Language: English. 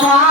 Bye.